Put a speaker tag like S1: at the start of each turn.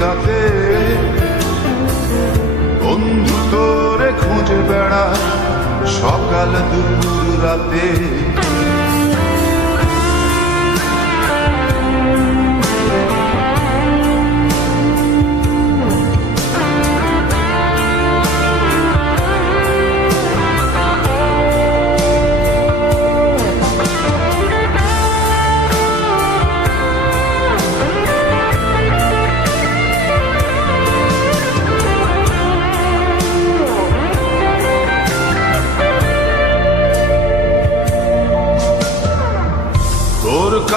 S1: তাতে বন্ধু তোরে খুঁজে বেড়া সকাল দুপুর রাতে।